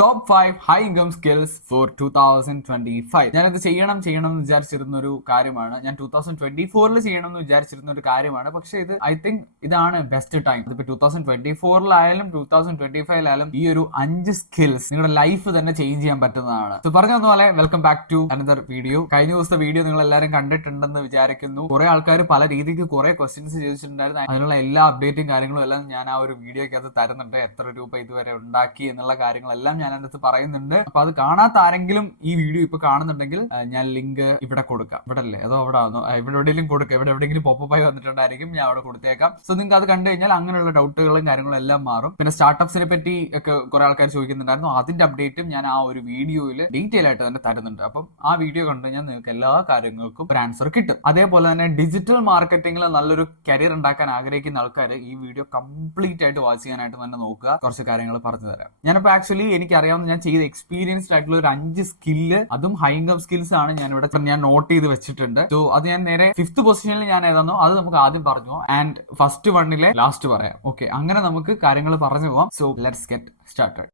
Top 5 high income skills four 2025. ഞാനത് ചെയ്യണം എന്ന് വിചാരിച്ചിരുന്ന ഒരു കാര്യമാണ്. ഞാൻ 2024 ചെയ്യണം എന്ന് വിചാരിച്ചിരുന്ന ഒരു കാര്യമാണ്. പക്ഷെ ഇത് ഐ തിങ്ക് ഇതാണ് ബെസ്റ്റ് ടൈം. ഇതിപ്പോ 2024 2025 ഈ ഒരു 5 സ്കിൽസ് നിങ്ങളുടെ ലൈഫ് തന്നെ ചേഞ്ച് ചെയ്യാൻ പറ്റുന്നതാണ്. പറഞ്ഞ പോലെ welcome back to another video. കഴിഞ്ഞ ദിവസത്തെ വീഡിയോ നിങ്ങൾ എല്ലാവരും കണ്ടിട്ടുണ്ടെന്ന് വിചാരിക്കുന്നു. കുറെ ആൾക്കാർ പല രീതിക്ക് കുറെ ക്വസ്റ്റ്യൻസ് ചോദിച്ചിട്ടുണ്ടായിരുന്നു. അതിനുള്ള എല്ലാ അപ്ഡേറ്റും കാര്യങ്ങളും എല്ലാം ഞാൻ ആ ഒരു വീഡിയോയ്ക്ക് അത് തരുന്നുണ്ട്. എത്ര രൂപ ഇതുവരെ ഉണ്ടാക്കി എന്നുള്ള കാര്യങ്ങളെല്ലാം ഞാൻ അതിന്റെ അടുത്ത് പറയുന്നുണ്ട്. അപ്പൊ അത് കാണാത്ത ആരെങ്കിലും ഈ വീഡിയോ ഇപ്പൊ കാണുന്നുണ്ടെങ്കിൽ ഞാൻ ലിങ്ക് ഇവിടെ കൊടുക്കാം. ഇവിടെ അല്ലേ അതോ അവിടെ ആണോ? ഇവിടെ എവിടെയെങ്കിലും കൊടുക്കാം. ഇവിടെ എവിടെയെങ്കിലും പോപ്പപ്പ് ആയി വന്നിട്ടുണ്ടായിരിക്കും. ഞാൻ അവിടെ കൊടുത്തേക്കാം. സോ നിങ്ങൾക്ക് അത് കണ്ടു കഴിഞ്ഞാൽ അങ്ങനെയുള്ള ഡൗട്ടുകളും കാര്യങ്ങളും എല്ലാം മാറും. പിന്നെ സ്റ്റാർട്ടപ്സിനെ പറ്റി ഒക്കെ കുറെ ആൾക്കാർ ചോദിക്കുന്നുണ്ടായിരുന്നു. അതിന്റെ അപ്ഡേറ്റും ഞാൻ ആ ഒരു വീഡിയോയിൽ ഡീറ്റെയിൽ ആയിട്ട് തന്നെ തരുന്നുണ്ട്. അപ്പം ആ വീഡിയോ കണ്ടു കഴിഞ്ഞാൽ നിങ്ങൾക്ക് എല്ലാ കാര്യങ്ങൾക്കും ഒരു ആൻസർ കിട്ടും. അതേപോലെ തന്നെ ഡിജിറ്റൽ മാർക്കറ്റിംഗിൽ നല്ലൊരു കരിയർ ഉണ്ടാക്കാൻ ആഗ്രഹിക്കുന്ന ആൾക്കാർ ഈ വീഡിയോ കംപ്ലീറ്റ് ആയിട്ട് വാച്ച് ചെയ്യാനായിട്ട് തന്നെ നോക്കുക. കുറച്ച് കാര്യങ്ങൾ പറഞ്ഞു തരാം. ഞാനിപ്പോ ആക്ച്വലി എനിക്കറിയാവുന്ന ഞാൻ ചെയ്ത എക്സ്പീരിയൻസ്ഡ് ആയിട്ടുള്ള ഒരു 5 സ്കില്ല്, അതും ഹൈ ഇൻകം സ്കിൽസ് ആണ് ഞാൻ നോട്ട് ചെയ്ത് വെച്ചിട്ടുണ്ട്. സോ അത് ഞാൻ നേരെ 5th പൊസിഷനിൽ ഞാൻ ഏതാണോ അത് നമുക്ക് ആദ്യം പറഞ്ഞു ആൻഡ് ഫസ്റ്റ് വണ്ണിലെ ലാസ്റ്റ് പറയാം. ഓക്കെ, അങ്ങനെ നമുക്ക് കാര്യങ്ങൾ പറഞ്ഞു പോവാം. So let's get started.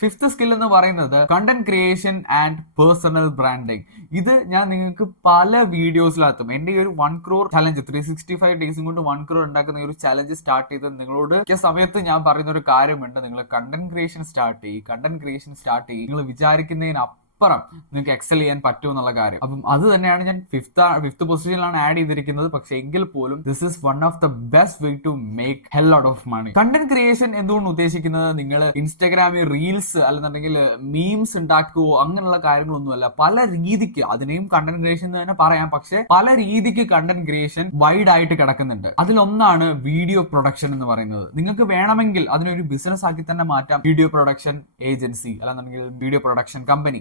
5th skill എന്ന് പറയുന്നത് content creation and personal branding. ഇത് ഞാൻ നിങ്ങൾക്ക് പല വീഡിയോസിലാത്തും എന്റെ ഈ ഒരു 1 crore ചലഞ്ച് 365 ഡേയ്സും കൊണ്ട് 1 crore ഉണ്ടാക്കുന്ന ഈ ഒരു ചലഞ്ച് സ്റ്റാർട്ട് ചെയ്ത് നിങ്ങളോട് സമയത്ത് ഞാൻ പറയുന്ന ഒരു കാര്യമുണ്ട്. നിങ്ങൾ കണ്ടന്റ് ക്രിയേഷൻ സ്റ്റാർട്ട് ചെയ്യും. നിങ്ങൾ വിചാരിക്കുന്നതിന് നിങ്ങൾക്ക് എക്സൽ ചെയ്യാൻ പറ്റും എന്നുള്ള കാര്യം. അപ്പം അത് തന്നെയാണ് ഞാൻ 5th പൊസിഷനിലാണ് ആഡ് ചെയ്തിരിക്കുന്നത്. പക്ഷെ എങ്കിൽ പോലും this is one of the best way to make hell lot of money. Content creation എന്തുകൊണ്ട് ഉദ്ദേശിക്കുന്നത് നിങ്ങൾ ഇൻസ്റ്റാഗ്രാമിൽ റീൽസ് അല്ലെന്നുണ്ടെങ്കിൽ മീംസ് ഉണ്ടാക്കുകയോ അങ്ങനെയുള്ള കാര്യങ്ങളൊന്നുമല്ല. പല രീതിക്ക് അതിനെയും കണ്ടന്റ് ക്രിയേഷൻ എന്ന് തന്നെ പറയാം. പക്ഷെ പല രീതിക്ക് കണ്ടന്റ് ക്രിയേഷൻ വൈഡ് ആയിട്ട് കിടക്കുന്നുണ്ട്. അതിലൊന്നാണ് വീഡിയോ പ്രൊഡക്ഷൻ എന്ന് പറയുന്നത്. നിങ്ങൾക്ക് വേണമെങ്കിൽ അതിനൊരു ബിസിനസ് ആക്കി തന്നെ മാറ്റാം. വീഡിയോ പ്രൊഡക്ഷൻ ഏജൻസി അല്ലെന്നുണ്ടെങ്കിൽ വീഡിയോ പ്രൊഡക്ഷൻ കമ്പനി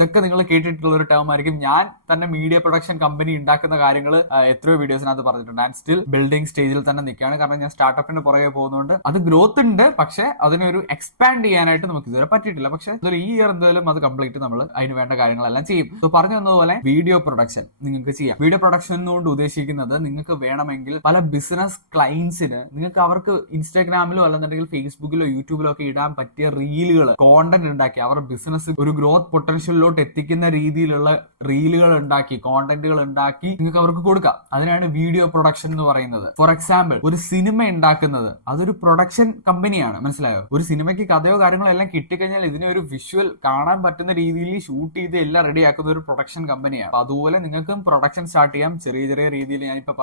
ഇതൊക്കെ നിങ്ങൾ കേട്ടിട്ടുള്ള ഒരു ടേം ആയിരിക്കും. ഞാൻ തന്നെ മീഡിയ പ്രൊഡക്ഷൻ കമ്പനി ഉണ്ടാക്കുന്ന കാര്യങ്ങൾ എത്രയോ വീഡിയോസിനകത്ത് പറഞ്ഞിട്ടുണ്ട്. ആൻഡ് സ്റ്റിൽ ബിൽഡിംഗ് സ്റ്റേജിൽ തന്നെ നിൽക്കുകയാണ്. കാരണം ഞാൻ സ്റ്റാർട്ടപ്പിന്റെ പുറകെ പോകുന്നതുകൊണ്ട് അത് ഗ്രോത്ത് ഉണ്ട്. പക്ഷെ അതിനൊരു എക്സ്പാൻഡ് ചെയ്യാനായിട്ട് നമുക്ക് ഇതുവരെ പറ്റിയിട്ടില്ല. പക്ഷെ ഈ ഇയർ എന്തായാലും അത് കംപ്ലീറ്റ് നമ്മൾ അതിന് വേണ്ട കാര്യങ്ങളെല്ലാം ചെയ്യും. സോ പറഞ്ഞു തന്നതുപോലെ വീഡിയോ പ്രൊഡക്ഷൻ നിങ്ങൾക്ക് ചെയ്യാം. വീഡിയോ പ്രൊഡക്ഷൻ എന്നുകൊണ്ട് ഉദ്ദേശിക്കുന്നത് നിങ്ങൾക്ക് വേണമെങ്കിൽ പല ബിസിനസ് ക്ലയൻസിന് നിങ്ങൾക്ക് അവർക്ക് ഇൻസ്റ്റാഗ്രാമിലോ അല്ലെന്നുണ്ടെങ്കിൽ ഫേസ്ബുക്കിലോ യൂട്യൂബിലോ ഒക്കെ ഇടാൻ പറ്റിയ റീലുകൾ കോണ്ടന്റ് ഉണ്ടാക്കി അവർ ബിസിനസ് ഒരു ഗ്രോത്ത് പൊട്ടൻഷ്യലിലോട്ട് എത്തിക്കുന്ന രീതിയിലുള്ള റീലുകൾ ഉണ്ടാക്കി കോണ്ടന്റുകൾ ഉണ്ടാക്കി നിങ്ങൾക്ക് അവർക്ക് കൊടുക്കാം. അതിനാണ് വീഡിയോ പ്രൊഡക്ഷൻ എന്ന് പറയുന്നത്. ഫോർ എക്സാമ്പിൾ, ഒരു സിനിമ ഉണ്ടാക്കുന്നത് അതൊരു പ്രൊഡക്ഷൻ കമ്പനിയാണ്. മനസ്സിലായോ? ഒരു സിനിമയ്ക്ക് കഥയോ കാര്യങ്ങളോ എല്ലാം കിട്ടിക്കഴിഞ്ഞാൽ ഇതിനെ ഒരു വിഷ്വൽ കാണാൻ പറ്റുന്ന രീതിയിൽ ഷൂട്ട് ചെയ്ത് എല്ലാം റെഡിയാക്കുന്ന ഒരു പ്രൊഡക്ഷൻ കമ്പനിയാണ്. അതുപോലെ നിങ്ങൾക്കും പ്രൊഡക്ഷൻ സ്റ്റാർട്ട് ചെയ്യാം. ചെറിയ രീതിയിൽ ഞാനിപ്പോ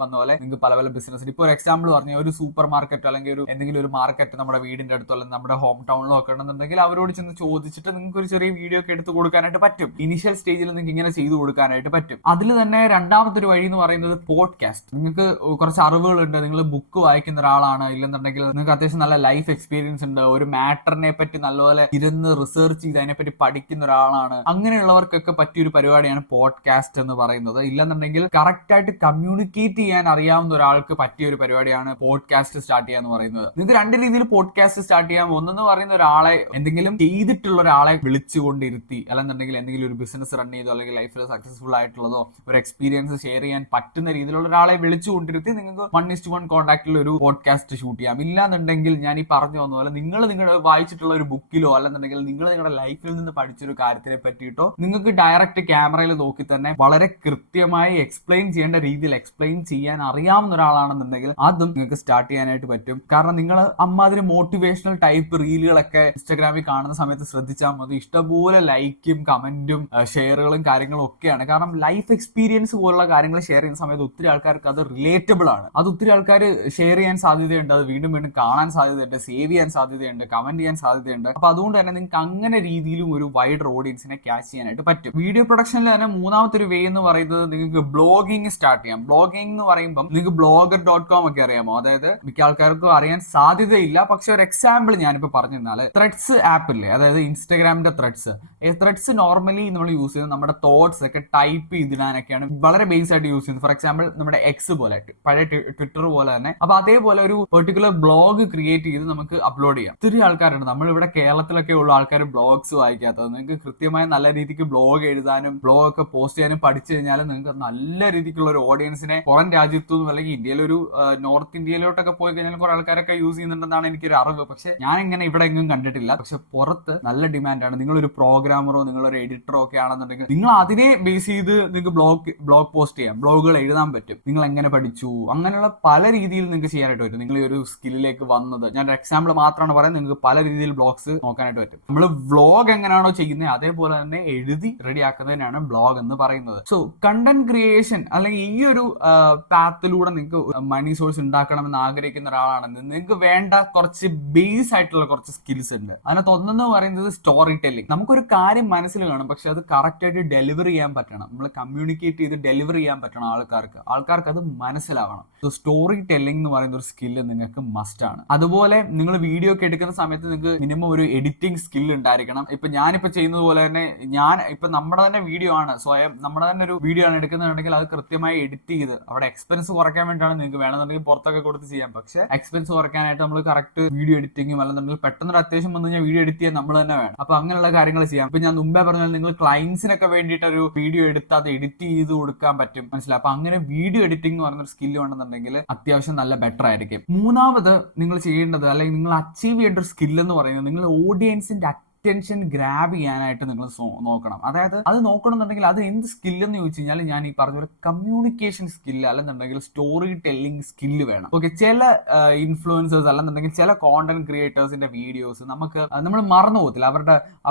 വന്ന പോലെ നിങ്ങൾക്ക് പല ബിസിനസ്. ഇപ്പോൾ ഒരു എക്സാമ്പിൾ പറഞ്ഞ ഒരു സൂപ്പർ മാർക്കറ്റ് അല്ലെങ്കിൽ ഒരു എന്തെങ്കിലും ഒരു മാർക്കറ്റ് നമ്മുടെ വീടിന്റെ അടുത്തോ അല്ലെങ്കിൽ നമ്മുടെ ഹോം ടൗണിലോ ഒക്കെ ഉണ്ടെന്നുണ്ടെങ്കിൽ അവരോട് ചെന്ന് ചോദിച്ചിട്ട് നിങ്ങൾക്ക് ഒരു ചെറിയ വീഡിയോ ഒക്കെ എടുത്ത് കൊടുക്കാനായിട്ട് പറ്റും. ഇനിഷ്യൽ സ്റ്റേജിൽ നിങ്ങൾക്ക് ഇങ്ങനെ ചെയ്തു കൊടുക്കാനായിട്ട് പറ്റും. അതിൽ തന്നെ രണ്ടാമത്തെ ഒരു വഴി എന്ന് പറയുന്നത് പോഡ്കാസ്റ്റ്. നിങ്ങൾക്ക് കുറച്ച് അറിവുകളുണ്ട്, നിങ്ങൾ ബുക്ക് വായിക്കുന്ന ഒരാളാണ്, ഇല്ലെന്നുണ്ടെങ്കിൽ നിങ്ങൾക്ക് അത്യാവശ്യം നല്ല ലൈഫ് എക്സ്പീരിയൻസ് ഉണ്ട്, ഒരു മാറ്ററിനെ പറ്റി നല്ലപോലെ ഇരുന്ന് റിസർച്ച് ചെയ്ത് അതിനെപ്പറ്റി പഠിക്കുന്ന ഒരാളാണ്, അങ്ങനെയുള്ളവർക്കൊക്കെ പറ്റിയൊരു പരിപാടിയാണ് പോഡ്കാസ്റ്റ് എന്ന് പറയുന്നത്. ഇല്ലെന്നുണ്ടെങ്കിൽ കറക്റ്റ് ആയിട്ട് കമ്മ്യൂണിക്കേറ്റ് ചെയ്യാൻ അറിയാവുന്ന ഒരാൾക്ക് പറ്റിയ ഒരു പരിപാടിയാണ് പോഡ്കാസ്റ്റ് സ്റ്റാർട്ട് ചെയ്യുക എന്ന് പറയുന്നത്. നിങ്ങൾക്ക് 2 രീതിയിൽ പോഡ്കാസ്റ്റ് സ്റ്റാർട്ട് ചെയ്യാം. ഒന്നെന്ന് പറയുന്ന ഒരാളെ എന്തെങ്കിലും ചെയ്തിട്ടുള്ള ഒരാളെ വിളിച്ചുകൊണ്ടിരുത്തി അല്ലെന്നുണ്ടെങ്കിൽ എന്തെങ്കിലും ഒരു ബിസിനസ് റൺ ചെയ്തോ അല്ലെങ്കിൽ ലൈഫിൽ സക്സസ്ഫുൾ ആയിട്ടുള്ളതോ ഒരു എക്സ്പീരിയൻസ് ഷെയർ ചെയ്യാൻ പറ്റുന്ന രീതിയിലുള്ള ഒരാളെ വിളിച്ചുകൊണ്ടിരുത്തി നിങ്ങൾക്ക് 1:1 കോൺടാക്റ്റിൽ ഒരു പോഡ്കാസ്റ്റ് ഷൂട്ട് ചെയ്യാം. ഇല്ലാന്നുണ്ടെങ്കിൽ ഞാൻ ഈ പറഞ്ഞു വന്ന പോലെ നിങ്ങൾ നിങ്ങളുടെ വായിച്ചിട്ടുള്ള ഒരു ബുക്കിലോ അല്ലെന്നുണ്ടെങ്കിൽ നിങ്ങൾ നിങ്ങളുടെ ലൈഫിൽ നിന്ന് പഠിച്ചൊരു കാര്യത്തിനെ പറ്റിയിട്ടോ നിങ്ങൾക്ക് ഡയറക്റ്റ് ക്യാമറയിൽ നോക്കി തന്നെ വളരെ കൃത്യമായി എക്സ്പ്ലെയിൻ ചെയ്യേണ്ട രീതിയിൽ എക്സ്പ്ലെയിൻ ചെയ്യാൻ അറിയാവുന്ന ഒരാളാണെന്നുണ്ടെങ്കിൽ അതും നിങ്ങൾക്ക് സ്റ്റാർട്ട് ചെയ്യാനായിട്ട് പറ്റും. കാരണം നിങ്ങൾ അമ്മാതിരി മോട്ടിവേഷണൽ ടൈപ്പ് റീലുകളൊക്കെ ഇൻസ്റ്റാഗ്രാമിൽ കാണുന്ന സമയത്ത് ശ്രദ്ധിച്ചാൽ മതി. ഇഷ്ടംപോലെ ലൈക്കും കമന്റും ഷെയറുകളും കാര്യങ്ങളും ഒക്കെയാണ്. കാരണം ലൈഫ് എക്സ്പീരിയൻസ് പോലുള്ള കാര്യങ്ങൾ ഷെയർ ചെയ്യുന്ന സമയത്ത് ഒത്തിരി ആൾക്കാർക്ക് അത് റിലേറ്റബിൾ ആണ്. അത് ഒത്തിരി ആൾക്കാർ ഷെയർ ചെയ്യാൻ സാധ്യതയുണ്ട്, അത് വീണ്ടും കാണാൻ സാധ്യതയുണ്ട്, സേവ് ചെയ്യാൻ സാധ്യതയുണ്ട്, കമന്റ് ചെയ്യാൻ സാധ്യതയുണ്ട്. അപ്പൊ അതുകൊണ്ട് തന്നെ നിങ്ങൾക്ക് അങ്ങനെ രീതിയിലും ഒരു വൈഡർ ഓഡിയൻസിനെ ക്യാച്ച് ചെയ്യാനായിട്ട് പറ്റും. വീഡിയോ പ്രൊഡക്ഷനിൽ തന്നെ മൂന്നാമത്തെ ഒരു വേ എന്ന് പറയുന്നത് നിങ്ങൾക്ക് ബ്ലോഗിങ് സ്റ്റാർട്ട് ചെയ്യാം. ബ്ലോഗിംഗ് എന്ന് പറയുമ്പോൾ നിങ്ങൾക്ക് blogger.com ഒക്കെ അറിയാമോ? അതായത് മിക്ക ആൾക്കാർക്കും അറിയാൻ സാധ്യതയില്ല. പക്ഷെ ഒരു എക്സാമ്പിൾ ഞാനിപ്പോ പറഞ്ഞു തന്നാൽ ത്രെഡ്സ് ആപ്പ് ഇല്ലേ, അതായത് ഇൻസ്റ്റാഗ്രാമിന്റെ ത്രെഡ്സ് നോർമലി നമ്മൾ യൂസ് ചെയ്യുന്നത് നമ്മുടെ തോട്ട്സ് ഒക്കെ ടൈപ്പ് ചെയ്തിടാനൊക്കെയാണ് വളരെ ബേസ് ആയിട്ട് യൂസ് ചെയ്യുന്നത്. ഫോർ എക്സാമ്പിൾ നമ്മുടെ എക്സ് പോലെ പഴയ ട്വിറ്റർ പോലെ തന്നെ. അപ്പൊ അതേപോലെ ഒരു പെർട്ടിക്കുലർ ബ്ലോഗ് ക്രിയേറ്റ് ചെയ്ത് നമുക്ക് അപ്ലോഡ് ചെയ്യാം. ഒത്തിരി ആൾക്കാരുണ്ട് നമ്മളിവിടെ കേരളത്തിലൊക്കെ ഉള്ള ആൾക്കാർ ബ്ലോഗ്സ് വായിക്കാത്തത്. നിങ്ങൾക്ക് കൃത്യമായി നല്ല രീതിക്ക് ബ്ലോഗ് എഴുതാനും ബ്ലോഗ് ഒക്കെ പോസ്റ്റ് ചെയ്യാനും പഠിച്ചു കഴിഞ്ഞാൽ നിങ്ങൾക്ക് നല്ല രീതിക്കുള്ള ഒരു ഓഡിയൻസിനെ പുറം രാജ്യത്തുനിന്നും അല്ലെങ്കിൽ ഇന്ത്യയിലൊരു നോർത്ത് ഇന്ത്യയിലോട്ടൊക്കെ പോയി കഴിഞ്ഞാൽ കുറെ ആൾക്കാരൊക്കെ യൂസ് ചെയ്യുന്നുണ്ടെന്നാണ് എനിക്കൊരു അറിവ്. പക്ഷെ ഞാൻ ഇങ്ങനെ ഇവിടെ എങ്ങും കണ്ടിട്ടില്ല. പക്ഷെ പുറത്ത് നല്ല ഡിമാൻഡാണ്. നിങ്ങളൊരു പ്രോഗ്രാമറോ നിങ്ങളൊരു എഡിറ്ററോ ഒക്കെ ആണെന്നുണ്ടെങ്കിൽ നിങ്ങൾ അതിനെ ബേസ് ചെയ്ത് നിങ്ങൾക്ക് ബ്ലോഗ് പോസ്റ്റ് ചെയ്യാം, ബ്ലോഗുകൾ എഴുതാൻ പറ്റും. നിങ്ങൾ എങ്ങനെ പഠിച്ചു, അങ്ങനെയുള്ള പല രീതിയിൽ നിങ്ങൾക്ക് ചെയ്യാനായിട്ട് പറ്റും. നിങ്ങൾ ഈ ഒരു സ്കില്ലിലേക്ക് വന്നത് ഞാൻ ഒരു എക്സാമ്പിൾ മാത്രമാണ് പറയുന്നത്. നിങ്ങൾക്ക് പല രീതിയിൽ ബ്ലോഗ്സ് നോക്കാനായിട്ട് പറ്റും. നമ്മൾ വ്ലോഗ് എങ്ങനെയാണോ ചെയ്യുന്നത് അതേപോലെ തന്നെ എഴുതി റെഡിയാക്കുന്നതിനാണ് ബ്ലോഗ് എന്ന് പറയുന്നത്. സോ കണ്ടന്റ് ക്രിയേഷൻ അല്ലെങ്കിൽ ഈ ഒരു പാത്തിലൂടെ നിങ്ങൾക്ക് മണി സോഴ്സ് ഉണ്ടാക്കണമെന്ന് ആഗ്രഹിക്കുന്ന ഒരാളാണെന്ന് നിങ്ങൾക്ക് വേണ്ട കുറച്ച് ബേസ് ആയിട്ടുള്ള കുറച്ച് സ്കിൽസ് ഉണ്ട്. അതിനകത്ത് ഒന്നെന്ന് പറയുന്നത് സ്റ്റോറി ടെല്ലിംഗ്. നമുക്കൊരു കാര്യം മനസ്സിൽ കാണും, പക്ഷെ അത് കറക്റ്റ് ആയിട്ട് ഡെലിവർ ചെയ്യാൻ പറ്റണം. നമ്മൾ കമ്മ്യൂണിക്കേറ്റ് ചെയ്ത് ഡെലിവർ ചെയ്യാൻ പറ്റണം ആൾക്കാർക്ക് അത് മനസ്സിലാവണം. സോ സ്റ്റോറി ടെല്ലിംഗ് എന്ന് പറയുന്ന ഒരു സ്കില്ല് നിങ്ങൾക്ക് മസ്റ്റ് ആണ്. അതുപോലെ നിങ്ങൾ വീഡിയോ ഒക്കെ എടുക്കുന്ന സമയത്ത് നിങ്ങൾക്ക് മിനിമം ഒരു എഡിറ്റിംഗ് സ്കിൽ ഉണ്ടായിരിക്കണം. ഇപ്പൊ ഞാനിപ്പോ ചെയ്യുന്നത് പോലെ തന്നെ നമ്മുടെ തന്നെ വീഡിയോ ആണ്, സ്വയം നമ്മുടെ തന്നെ ഒരു വീഡിയോ ആണ് എടുക്കുന്നുണ്ടെങ്കിൽ അത് കൃത്യമായി എഡിറ്റ് ചെയ്ത് അവിടെ എക്സ്പെൻസ് കുറയ്ക്കാൻ വേണ്ടിയാണ്. നിങ്ങൾക്ക് വേണമെന്നുണ്ടെങ്കിൽ പുറത്തൊക്കെ കൊടുത്ത് ചെയ്യാം. പക്ഷെ എക്സ്പെൻസ് കുറയ്ക്കാനായിട്ട് നമ്മൾ കറക്റ്റ് വീഡിയോ എഡിറ്റിംഗും അല്ലെന്നുണ്ടെങ്കിൽ പെട്ടെന്നൊരു അത്യാവശ്യം വന്നു കഴിഞ്ഞാൽ വീഡിയോ എഡിറ്റ് ചെയ്യാൻ നമ്മൾ തന്നെ വേണം. അപ്പൊ അങ്ങനെയുള്ള കാര്യങ്ങൾ ചെയ്യാം. ഇപ്പൊ ഞാൻ മുമ്പേ പറഞ്ഞാൽ നിങ്ങൾ ക്ലയൻസിനൊക്കെ വേണ്ടിയിട്ട് ഒരു വീഡിയോ എടുത്ത് അത് എഡിറ്റ് ചെയ്ത് കൊടുക്കാൻ പറ്റും, മനസ്സിലായി. അപ്പൊ അങ്ങനെ വീഡിയോ എഡിറ്റിംഗ് എന്ന് പറയുന്ന ഒരു സ്കില്ല് ഉണ്ടെന്നുണ്ടെങ്കിൽ അത്യാവശ്യം നല്ല ബെറ്റർ ആയിരിക്കും. മൂന്നാമത് നിങ്ങൾ ചെയ്യേണ്ടത് അല്ലെങ്കിൽ നിങ്ങൾ അച്ചീവ് ചെയ്യേണ്ട ഒരു സ്കില്ല് എന്ന് പറയുന്നത് നിങ്ങൾ ഓഡിയൻസിന്റെ അറ്റൻഷൻ ഗ്രാബ് ചെയ്യാനായിട്ട് നിങ്ങൾ നോക്കണം. അതായത് അത് നോക്കണമെന്നുണ്ടെങ്കിൽ അത് എന്ത് സ്കില്ലെന്ന് ചോദിച്ചു കഴിഞ്ഞാൽ ഞാൻ ഈ പറഞ്ഞ പോലെ കമ്മ്യൂണിക്കേഷൻ സ്കില്ല് അല്ലെന്നുണ്ടെങ്കിൽ സ്റ്റോറി ടെല്ലിംഗ് സ്കില്ല് വേണം. ഓക്കെ, ചില ഇൻഫ്ലുവൻസേഴ്സ് അല്ലെന്നുണ്ടെങ്കിൽ ചില കോണ്ടന്റ് ക്രിയേറ്റേഴ്സിന്റെ വീഡിയോസ് നമ്മൾ മറന്നു പോകത്തില്ല.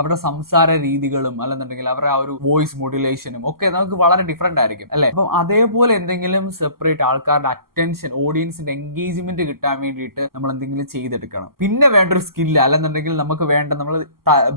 അവരുടെ സംസാര രീതികളും അല്ലെന്നുണ്ടെങ്കിൽ അവരുടെ ആ ഒരു വോയിസ് മോഡുലേഷനും ഒക്കെ നമുക്ക് വളരെ ഡിഫറെന്റ് ആയിരിക്കും അല്ലെ. അപ്പം അതേപോലെ എന്തെങ്കിലും സെപ്പറേറ്റ് ആൾക്കാരുടെ അറ്റൻഷൻ ഓഡിയൻസിന്റെ എൻഗേജ്മെന്റ് കിട്ടാൻ വേണ്ടിയിട്ട് നമ്മൾ എന്തെങ്കിലും ചെയ്തെടുക്കണം. പിന്നെ വേണ്ട ഒരു സ്കില്ല് അല്ലെന്നുണ്ടെങ്കിൽ നമുക്ക് വേണ്ട നമ്മൾ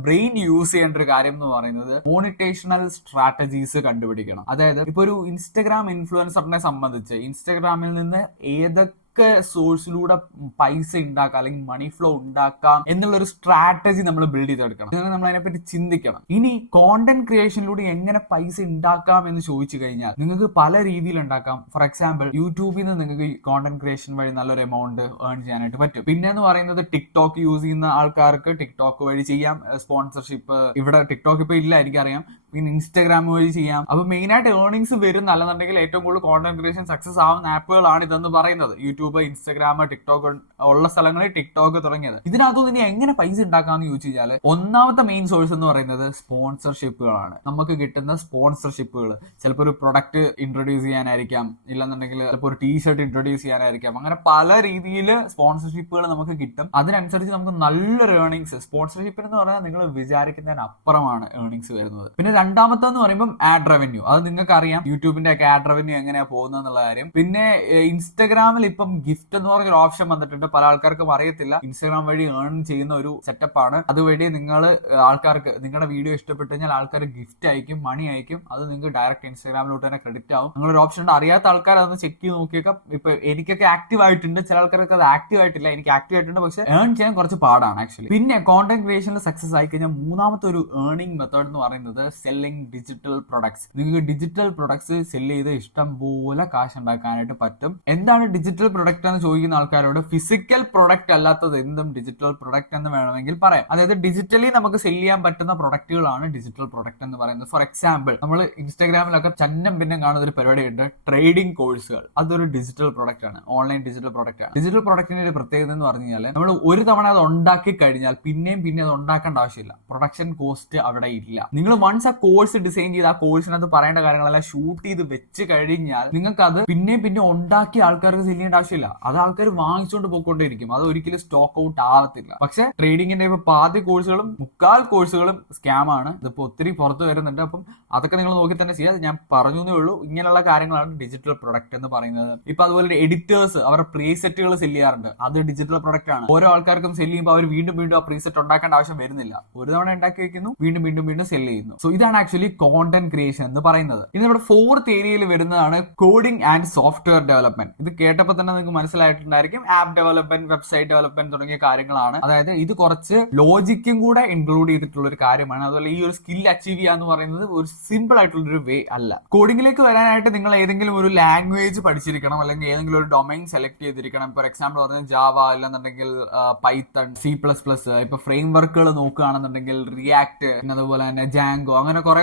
ബ്രെയിൻ യൂസ് ചെയ്യേണ്ട ഒരു കാര്യം എന്ന് പറയുന്നത് മോണിറ്റേഷണൽ സ്ട്രാറ്റജീസ് കണ്ടുപിടിക്കണം. അതായത് ഇപ്പൊ ഒരു ഇൻസ്റ്റഗ്രാം ഇൻഫ്ലുവൻസറിനെ സംബന്ധിച്ച് ഇൻസ്റ്റഗ്രാമിൽ നിന്ന് ഏതൊക്കെ സോഴ്സിലൂടെ പൈസ ഉണ്ടാക്കാം അല്ലെങ്കിൽ മണി ഫ്ലോ ഉണ്ടാക്കാം എന്നുള്ള ഒരു സ്ട്രാറ്റജി നമ്മൾ ബിൽഡ് ചെയ്തെടുക്കണം. നമ്മൾ അതിനെപ്പറ്റി ചിന്തിക്കണം. ഇനി കോണ്ടന്റ് ക്രിയേഷനിലൂടെ എങ്ങനെ പൈസ ഉണ്ടാക്കാം എന്ന് ചോദിച്ചു കഴിഞ്ഞാൽ നിങ്ങൾക്ക് പല രീതിയിൽ ഉണ്ടാക്കാം. ഫോർ എക്സാമ്പിൾ യൂട്യൂബിൽ നിന്ന് നിങ്ങൾക്ക് കോണ്ടന്റ് ക്രിയേഷൻ വഴി നല്ലൊരു എമൗണ്ട് ഏൺ ചെയ്യാനായിട്ട് പറ്റും. പിന്നെ എന്ന് പറയുന്നത് ടിക്ടോക്ക് യൂസ് ചെയ്യുന്ന ആൾക്കാർക്ക് ടിക്ടോക്ക് വഴി ചെയ്യാം. സ്പോൺസർഷിപ്പ് ഇവിടെ ടിക്ടോക്ക് ഇപ്പൊ ഇല്ല എനിക്കറിയാം. പിന്നെ ഇൻസ്റ്റാഗ്രാം വഴി ചെയ്യാം. അപ്പൊ മെയിൻ ആയിട്ട് ഏർണിങ്സ് വരും. അല്ലെന്നുണ്ടെങ്കിൽ ഏറ്റവും കൂടുതൽ കോണ്ടന്റ് ക്രിയേഷൻ സക്സസ് ആവുന്ന ആപ്പുകളാണ് ഇതെന്ന് പറയുന്നത്. യൂട്യൂബ്, ഇൻസ്റ്റാഗ്രാം, ടിക്ടോക്ക് ഉള്ള സ്ഥലങ്ങളിൽ ടിക്ടോക്ക് തുടങ്ങിയത്. ഇതിനകത്തുനിന്ന് ഇനി എങ്ങനെ പൈസ ഉണ്ടാക്കാന്ന് ചോദിച്ചു കഴിഞ്ഞാൽ ഒന്നാമത്തെ മെയിൻ സോഴ്സ് എന്ന് പറയുന്നത് സ്പോൺസർഷിപ്പുകളാണ്. നമുക്ക് കിട്ടുന്ന സ്പോൺസർഷിപ്പുകൾ ചിലപ്പോൾ ഒരു പ്രൊഡക്റ്റ് ഇൻട്രൊഡ്യൂസ് ചെയ്യാനായിരിക്കാം, ഇല്ലെന്നുണ്ടെങ്കിൽ ചിലപ്പോൾ ഒരു ടീഷർട്ട് ഇൻട്രൊഡ്യൂസ് ചെയ്യാനായിരിക്കാം. അങ്ങനെ പല രീതിയിൽ സ്പോൺസർഷിപ്പുകൾ നമുക്ക് കിട്ടും. അതിനനുസരിച്ച് നമുക്ക് നല്ലൊരു ഏർണിങ്സ് സ്പോൺസർഷിപ്പിന് എന്ന് പറഞ്ഞാൽ നിങ്ങൾ വിചാരിക്കുന്നതിനപ്പുറമാണ് ഏർണിങ്സ് വരുന്നത്. പിന്നെ രണ്ടാമത്തെന്ന് പറയുമ്പോൾ ആഡ് റവന്യൂ. അത് നിങ്ങൾക്ക് അറിയാം യൂട്യൂബിന്റെ ഒക്കെ ആഡ് റവന്യൂ എങ്ങനെയാ പോകുന്നത് എന്നുള്ള കാര്യം. പിന്നെ ഇൻസ്റ്റാഗ്രാമിൽ ഇപ്പം ഗിഫ്റ്റ് എന്ന് പറഞ്ഞൊരു ഓപ്ഷൻ വന്നിട്ടുണ്ട്. പല ആൾക്കാർക്കും അറിയത്തില്ല. ഇൻസ്റ്റാഗ്രാം വഴി ഏൺ ചെയ്യുന്ന ഒരു സെറ്റപ്പാണ്. അതുവഴി നിങ്ങൾ ആൾക്കാർക്ക് നിങ്ങളുടെ വീഡിയോ ഇഷ്ടപ്പെട്ടു കഴിഞ്ഞാൽ ആൾക്കാർ ഗിഫ്റ്റ് അയക്കും, മണി അയക്കും. അത് നിങ്ങൾക്ക് ഡയറക്റ്റ് ഇൻസ്റ്റാഗ്രാമിലോട്ട് തന്നെ ക്രെഡിറ്റ് ആവും. നിങ്ങളൊരു ഓപ്ഷൻ ഉണ്ട്. അറിയാത്ത ആൾക്കാർ അതൊന്ന് ചെക്ക് ചെയ്ത് നോക്കിയേക്കാം. ഇപ്പൊ എനിക്കൊക്കെ ആക്റ്റീവ് ആയിട്ടുണ്ട്, ചില ആൾക്കാർക്ക് അത് ആക്റ്റീവ് ആയിട്ടില്ല. എനിക്ക് ആക്റ്റീവ് ആയിട്ടുണ്ട്, പക്ഷെ ഏൺ ചെയ്യാൻ കുറച്ച് പാടാണ് ആക്ച്വലി. പിന്നെ കോണ്ടന്റ് ക്രിയേഷനിൽ സക്സസ് ആയി കഴിഞ്ഞാൽ മൂന്നാമത്തെ ഒരു ഏർണിംഗ് മെത്തേഡ് എന്ന് പറയുന്നത് സെല്ലിംഗ് ഡിജിറ്റൽ പ്രൊഡക്ട്സ്. നിങ്ങൾക്ക് ഡിജിറ്റൽ പ്രൊഡക്ട്സ് സെല്ല് ചെയ്ത് ഇഷ്ടം പോലെ കാശ് ഉണ്ടാക്കാനായിട്ട് പറ്റും. എന്താണ് ഡിജിറ്റൽ പ്രൊഡക്റ്റ് എന്ന് ചോദിക്കുന്ന ആൾക്കാരോട് ഫിസിക്കൽ പ്രൊഡക്റ്റ് അല്ലാത്തത് എന്തും ഡിജിറ്റൽ പ്രൊഡക്റ്റ് എന്ന് വേണമെങ്കിൽ പറയാം. അതായത് ഡിജിറ്റലി നമുക്ക് സെല് ചെയ്യാൻ പറ്റുന്ന പ്രൊഡക്റ്റുകളാണ് ഡിജിറ്റൽ പ്രൊഡക്റ്റ് എന്ന് പറയുന്നത്. ഫോർ എക്സാമ്പിൾ നമ്മൾ ഇൻസ്റ്റാഗ്രാമിലൊക്കെ ചന്നം പിന്നെ കാണുന്ന ഒരു പരിപാടിയുണ്ട്, ട്രേഡിംഗ് കോഴ്സുകൾ. അതൊരു ഡിജിറ്റൽ പ്രൊഡക്റ്റ് ആണ്, ഓൺലൈൻ ഡിജിറ്റൽ പ്രൊഡക്റ്റ് ആണ്. ഡിജിറ്റൽ പ്രൊഡക്റ്റിന്റെ ഒരു പ്രത്യേകത എന്ന് പറഞ്ഞു കഴിഞ്ഞാൽ നമ്മൾ ഒരു തവണ അത് ഉണ്ടാക്കി കഴിഞ്ഞാൽ പിന്നെയും അത് ഉണ്ടാക്കേണ്ട ആവശ്യമില്ല. പ്രൊഡക്ഷൻ കോസ്റ്റ് അവിടെ ഇല്ല. നിങ്ങൾ വൺസ് ആ കോഴ്സ് ഡിസൈൻ ചെയ്ത് ആ കോഴ്സിനകത്ത് പറയേണ്ട കാര്യങ്ങളെല്ലാം ഷൂട്ട് ചെയ്ത് വെച്ച് കഴിഞ്ഞാൽ നിങ്ങൾക്ക് അത് പിന്നെ ഉണ്ടാക്കി ആൾക്കാർക്ക് സെല് ചെയ്യേണ്ട ആവശ്യമില്ല. അത് ആൾക്കാർ വാങ്ങിച്ചുകൊണ്ട് പോയിക്കൊണ്ടിരിക്കും. അത് ഒരിക്കലും സ്റ്റോക്ക് ഔട്ട് ആവത്തില്ല. പക്ഷെ ട്രേഡിങ്ങിന്റെ ഇപ്പൊ പാതി കോഴ്സുകളും മുക്കാൽ കോഴ്സുകളും സ്കാം ആണ്. ഇതിപ്പോ ഒത്തിരി പുറത്ത് വരുന്നുണ്ട്. അപ്പം അതൊക്കെ നിങ്ങൾ നോക്കി തന്നെ ചെയ്യാം. ഞാൻ പറഞ്ഞു എന്നേ ഉള്ളൂ. ഇങ്ങനെയുള്ള കാര്യങ്ങളാണ് ഡിജിറ്റൽ പ്രൊഡക്റ്റ് എന്ന് പറയുന്നത്. ഇപ്പൊ അതുപോലെ എഡിറ്റേഴ്സ് അവരുടെ പ്രീസെറ്റുകൾ സെല് ചെയ്യാറുണ്ട്. അത് ഡിജിറ്റൽ പ്രൊഡക്റ്റ് ആണ്. ഓരോ ആൾക്കാർക്കും സെല് ചെയ്യുമ്പോൾ അവർ വീണ്ടും ആ പ്രീസെറ്റ് ഉണ്ടാക്കേണ്ട ആവശ്യം വരുന്നില്ല. ഒരു തവണ ഉണ്ടാക്കി വെക്കുന്നു, വീണ്ടും സെല് ചെയ്യുന്നു. സോ ഇതാണ് ഇതാണ് ആക്ച്വലി കോണ്ടന്റ് ക്രിയേഷൻ എന്ന് പറയുന്നത്. ഇനി നമ്മുടെ ഫോർത്ത് ഏരിയയിൽ വരുന്നതാണ് കോഡിംഗ് ആൻഡ് സോഫ്റ്റ്വെയർ ഡെവലപ്മെന്റ്. ഇത് കേട്ടപ്പോൾ തന്നെ നിങ്ങൾക്ക് മനസ്സിലായിട്ടുണ്ടായിരിക്കും, ആപ്പ് ഡെവലപ്മെന്റ്, വെബ്സൈറ്റ് ഡെവലപ്മെന്റ് തുടങ്ങിയ കാര്യങ്ങളാണ്. അതായത് ഇത് കുറച്ച് ലോജിക്കും കൂടെ ഇൻക്ലൂഡ് ചെയ്തിട്ടുള്ള ഒരു കാര്യമാണ്. അതുപോലെ ഈ ഒരു സ്കിൽ അച്ചീവ് ചെയ്യുക എന്ന് പറയുന്നത് ഒരു സിമ്പിൾ ആയിട്ടുള്ള ഒരു വേ അല്ല. കോഡിംഗിലേക്ക് വരാനായിട്ട് നിങ്ങൾ ഏതെങ്കിലും ഒരു ലാംഗ്വേജ് പഠിച്ചിരിക്കണം, അല്ലെങ്കിൽ ഏതെങ്കിലും ഒരു ഡൊമൈൻ സെലക്ട് ചെയ്തിരിക്കണം. ഫോർ എക്സാമ്പിൾ പറഞ്ഞാൽ ജാവ, അല്ലെന്നുണ്ടെങ്കിൽ പൈത്തൺ, C++. ഇപ്പൊ ഫ്രെയിം വർക്കുകൾ നോക്കുകയാണെന്നുണ്ടെങ്കിൽ റിയാക്ട്, പിന്നെ അതുപോലെ തന്നെ ജാങ്കോ, അങ്ങനെ കുറെ